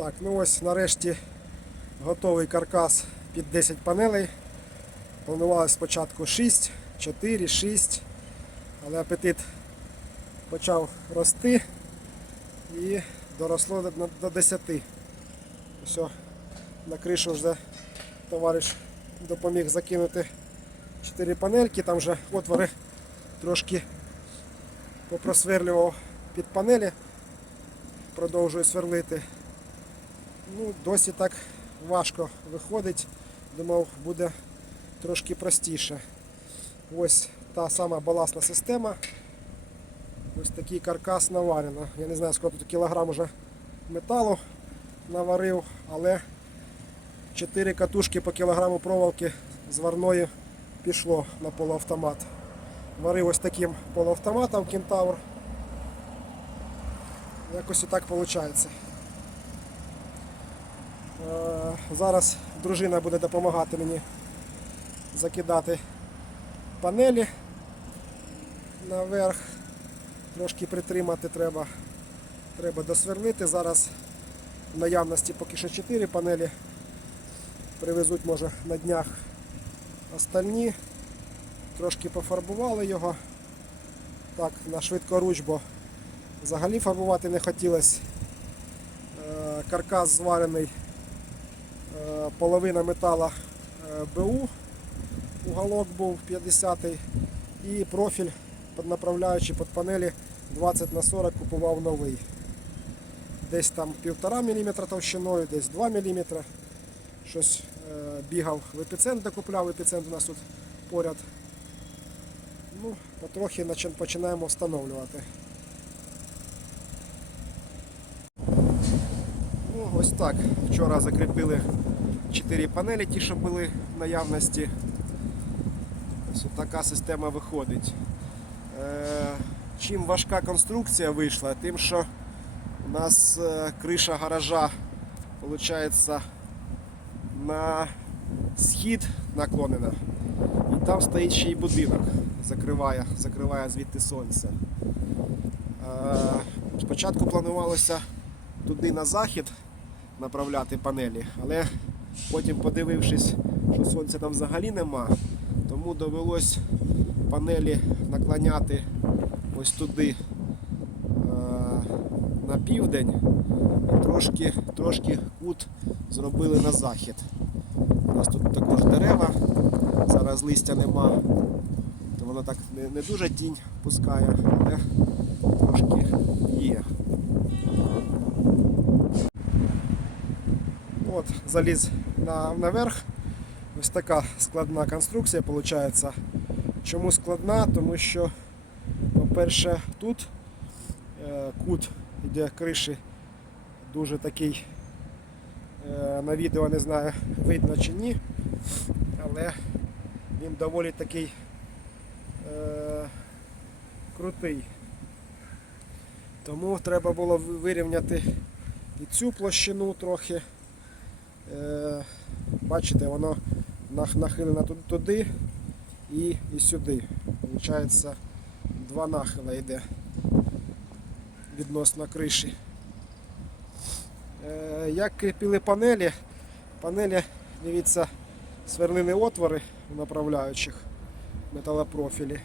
Так, ну ось нарешті готовий каркас під 10 панелей. Планувалось спочатку 6, 4, 6, але апетит почав рости і доросло до, до 10. Все, на кришу вже товариш допоміг закинути 4 панельки, там вже отвори трошки попросверлював під панелі, продовжую сверлити. Ну, досі так важко виходить. Думав, буде трошки простіше. Ось та сама баласна система. Ось такий каркас наварено. Я не знаю, скільки тут кілограм уже металу наварив, але 4 катушки по кілограму проволоки зварної пішло на полуавтомат. Варив ось таким полуавтоматом кентавр. Якось і так виходить. Е, Зараз дружина буде допомагати мені закидати панелі наверх. Трошки притримати треба. Треба досверлити. Зараз в наявності поки що 4 панелі. Привезуть, може, на днях остальні. Трошки пофарбували його. Так, на швидкоруч, бо взагалі фарбувати не хотілося. Е, Каркас зварений половина метала е, БУ, уголок був 50-й і профіль направляючи під панелі 20 на 40 купував новий. Десь там 1,5 мм товщиною, десь 2 мм. Щось е, бігав в епіцентр, купляв епіцентр у нас тут поряд. Ну, потрохи починаємо встановлювати. Ну, ось так. Вчора закріпили 4 панелі, ті, що були в наявності. Ось така система виходить. Е, чим важка конструкція вийшла, тим, що у нас е, криша гаража виходить на схід наклонена. І там стоїть ще й будинок, закриває, закриває звідти сонце. Е, спочатку планувалося туди на захід направляти панелі, але потім подивившись, що сонця там взагалі нема, тому довелось панелі наклоняти ось туди е, на південь. І трошки, трошки кут зробили на захід. У нас тут також дерева, зараз листя нема, то воно так не, не дуже тінь пускає, але трошки є. От, заліз на, наверх. Ось така складна конструкція виходить. Чому складна? Тому що, по-перше, тут е, кут іде криші дуже такий. Е, на відео не знаю, видно чи ні, але він доволі такий е, крутий. Тому треба було вирівняти і цю площину трохи. Е, бачите, воно нахилено туди і, і сюди. Получається, два нахила йде відносно криші. Е, як кріпили панелі? Панелі, дивіться, сверлили отвори у направляючих металопрофілі.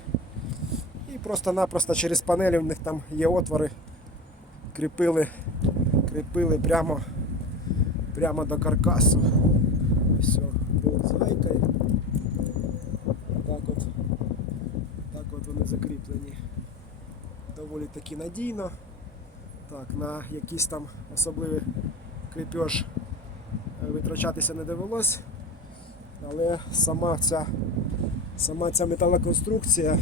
І просто-напросто через панелі в них там є отвори, кріпили, кріпили прямо прямо до каркасу. Все, з. Так от, так от вони закріплені. Доволі таки надійно. Так, на якийсь там особливий кріпеж е, витрачатися не довелось. Але сама ця, сама ця металоконструкція е,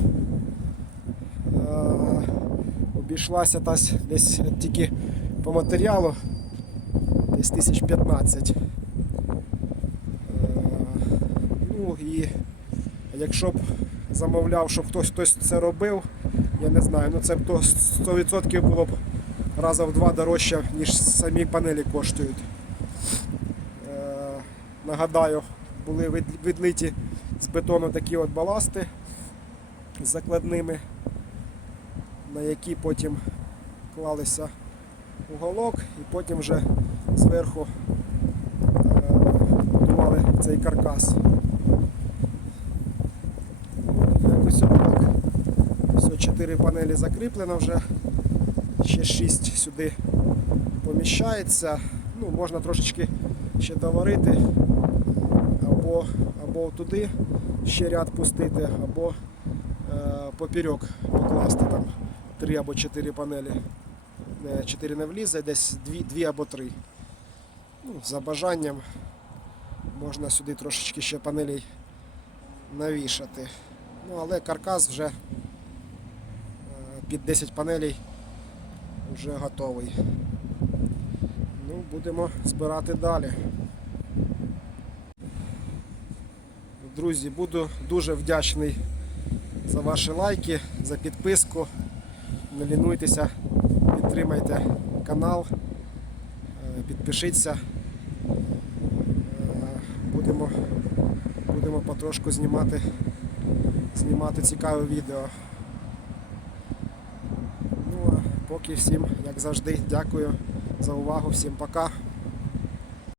обійшлася десь тільки по матеріалу десь 1015. Е, Ну і якщо б замовляв, щоб хтось хтось це робив, я не знаю, ну це б то 100% було б раза в два дорожче, ніж самі панелі коштують. Е, Нагадаю, були відлиті з бетону такі от баласти з закладними, на які потім клалися уголок і потім вже зверху е, будували цей каркас. Якось отак. Все, 4 панелі закріплено вже. Ще 6 сюди поміщається. Ну, можна трошечки ще доварити. Або, або туди ще ряд пустити, або е, поперек покласти там 3 або 4 панелі. 4 не влізе, десь 2, 2 або 3. Ну, за бажанням можна сюди трошечки ще панелей навішати. Ну, але каркас вже е, під 10 панелей вже готовий. Ну, будемо збирати далі. Друзі, буду дуже вдячний за ваші лайки, за підписку. Не лінуйтеся, підтримайте канал, е, підпишіться. Будемо, будемо потрошку знімати, знімати цікаве відео. Ну а поки всім, як завжди, дякую за увагу, всім пока.